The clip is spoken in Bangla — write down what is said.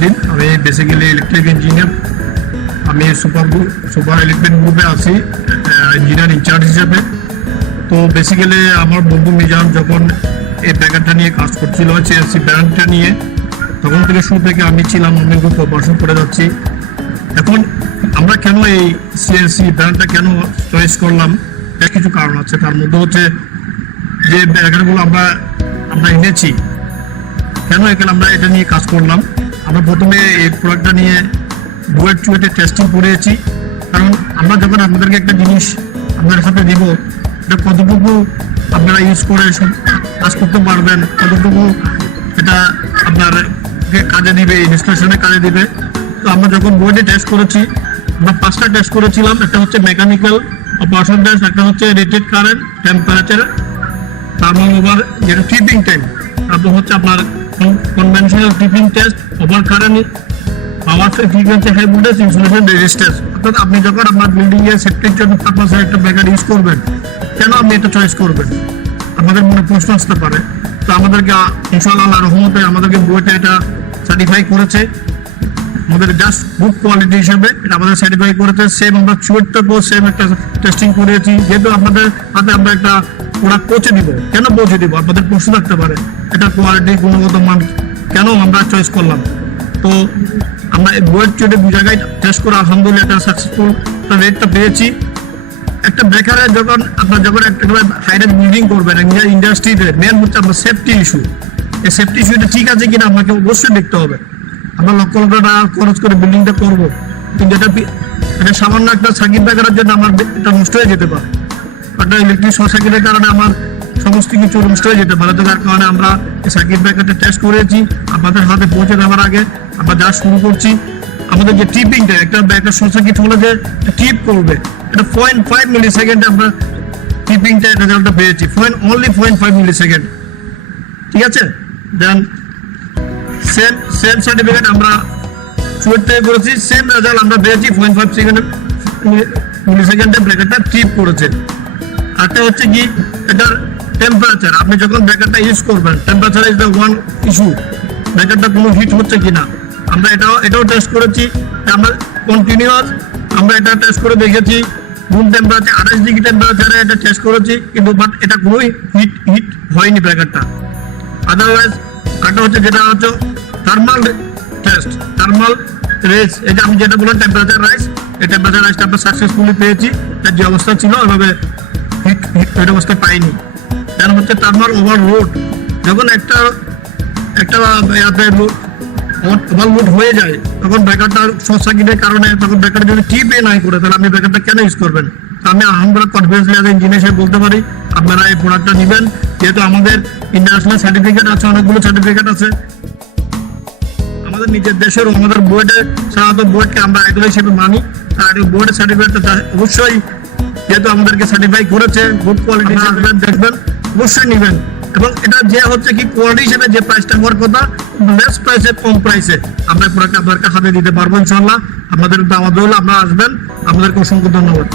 উদ্দিন। আমি বেসিক্যালি ইলেকট্রিক ইঞ্জিনিয়ার। আমি সুপার ইলেকট্রিক গ্রুপে আছি ইঞ্জিনিয়ার ইনচার্জ হিসেবে। তো বেসিক্যালি আমার বন্ধু মিজান যখন এই ব্যাগারটা নিয়ে কাজ করছিল, সিএনসি ব্যান্ডটা নিয়ে, তখন থেকে শুরু থেকে আমি ছিলাম, আমি খুব অপারেশন করে যাচ্ছি। এখন আমরা কেন এই সিএনসি ব্যান্ডটা কেন চয়েস করলাম, এর কিছু কারণ আছে। তার মধ্যে হচ্ছে যে ব্যাগারগুলো আমরা এনেছি, কেন এখানে আমরা এটা নিয়ে কাজ করলাম। আমরা প্রথমে এই প্রোডাক্টটা নিয়ে বুয়েট চুয়েটে টেস্টিং করেছি। কারণ আমরা যখন আপনাদেরকে একটা জিনিস আপনাদের সাথে দিব, এটা কতটুকু আপনারা ইউজ করে কাজ করতে পারবেন, কতটুকু এটা আপনার কাজে দিবে, ইনস্টলেশনে কাজে দিবে। তো আমরা যখন বুয়েটে টেস্ট করেছি, আমরা 5টা টেস্ট করেছিলাম। একটা হচ্ছে মেকানিক্যাল অপারেশন টেস্ট, একটা হচ্ছে rated current, temperature, thermal over যেটা ট্রিপিং টাইম, তারপর হচ্ছে আপনার conventional tripping test, over current, power frequency, high voltage, insulation, resistance. অর্থাৎ আপনি যখন আপনার বিল্ডিং এর সেফটির জন্য পারপাসে একটা ব্যাগার ইউজ করবেন, কেন আপনি এটা চয়েস করবেন, আমাদের মনে প্রশ্ন আসতে পারে। তো আমাদেরকে ইনশাআল্লাহ রহমতে আমাদেরকে বুয়েটে এটা সার্টিফাই করেছে, আমাদের জাস্ট গুড কোয়ালিটি হিসেবে এটা আমাদের সার্টিফাই করেছে। সেম আমরা চুয়েটটাকেও সেম একটা টেস্টিং করিয়েছি। যেহেতু আপনাদের হাতে আমরা একটা প্রোডাক্ট পৌঁছে দিব, কেন পৌঁছে দিব আপনাদের প্রশ্ন থাকতে পারে, এটা কোয়ালিটি গুণগত মান কেন আমরা চয়েস করলাম। তো আমরা বুয়েট চুয়েটে 2 জায়গায় টেস্ট করে আলহামদুলিল্লাহ একটা সাকসেসফুল রেটটা পেয়েছি। একটা ব্রেকারে যখন একটা হাইরাইজ বিল্ডিং করবেন ইন্ডাস্ট্রিতে, মেন হচ্ছে আপনার সেফটি ইস্যু। এই সেফটি ইস্যুটা ঠিক আছে কিনা আপনাকে অবশ্যই দেখতে হবে। আমরা লক্ষ লক্ষ টাকা খরচ করে বিল্ডিংটা করবো, কিন্তু এটা সামান্য একটা সার্কিট ব্রেকারের জন্য আমার এটা নষ্ট হয়ে যেতে পারে, একটা ইলেকট্রিক শর্ট সার্কিটের কারণে আমার সমস্ত কিছু নষ্ট হয়ে যেতে পারে। তো যার কারণে আমরা এই সার্কিট ব্রেকারটা টেস্ট করেছি। আপনাদের হাতে পৌঁছে দেওয়ার আগে আমরা যা শুরু করছি, আমাদের যে ট্রিপিংটা, একটা শর্ট সার্কিট হলে যে ট্রিপ করবে, এটা 0.5 মিলি সেকেন্ডে আমরা ট্রিপিংটা রেজাল্টটা পেয়েছি, অনলি 0.5 মিলি সেকেন্ড। ঠিক আছে, দেন সেম সার্টিফিকেট আমরা চুয়েট থেকে করেছি, সেম রেজাল্ট আমরা পেয়েছি, 0.5 মিলি সেকেন্ডে ব্রেকারটা ট্রিপ করেছে। আরেকটা হচ্ছে কি, এটার টেম্পারেচার, আপনি যখন ব্রেকারটা ইউজ করবেন, temperature is the one issue, ব্রেকারটা কোনো হিট হচ্ছে কিনা। আমরা এটাও টেস্ট করেছি। আমরা কন্টিনিউয়াস আমরা এটা টেস্ট করে দেখেছি, রুম টেম্পারেচার 28 ডিগ্রি টেম্পারেচারে এটা টেস্ট করেছি, কিন্তু বাট এটা কোনো হিট হয়নি ব্রেকারটা। আদারওয়াইজ একটা হচ্ছে যেটা হচ্ছে থার্মাল টেস্ট, থার্মাল রেস, এটা আমি যেটা বললাম টেম্পারেচার রাইজ, এই টেম্পারেচার রাইজটা আমরা সাকসেসফুলি পেয়েছি। তার যে অবস্থা ছিল ওইভাবে হিট অবস্থা পাইনি। কারণ হচ্ছে থার্মাল ওভারলোড, যখন একটা ওভারলোড হয়ে যায়, তখন ব্রেকারটা শর্ট সার্কিটের কারণে, তখন ব্রেকার যদি টিপে নাই করে, তাহলে আপনি ব্রেকারটা কেন ইউজ করবেন। আমি আলহামদুলিল্লাহ কনফিডেন্সলি অ্যাজ ইঞ্জিনিয়ার হিসেবে বলতে পারি আপনারা এই প্রোডাক্টটা নেবেন। যেহেতু আমাদের ইন্টারন্যাশনাল সার্টিফিকেট আছে, অনেকগুলো সার্টিফিকেট আছে আমাদের নিজের দেশের, আমাদের বুয়েটের সাধারণত বুয়েটকে আমরা আইডল হিসেবে মানি। আর বুয়েটের সার্টিফিকেটটা অবশ্যই, যেহেতু আমাদেরকে সার্টিফাই করেছে, গুড কোয়ালিটি সার্টিফিকেট দেখবেন, অবশ্যই নেবেন। এবং এটা যে হচ্ছে কি কোয়ালিটি হিসেবে যে প্রাইসটা হওয়ার কথা, লেস প্রাইসে, কম প্রাইসে আমরা প্রোডাক্ট আপনাদের হাতে দিতে পারবো ইনশাআল্লাহ। আমাদের দাওয়াত হলো, আপনারা আসবেন। আমাদেরকে অসংখ্য ধন্যবাদ।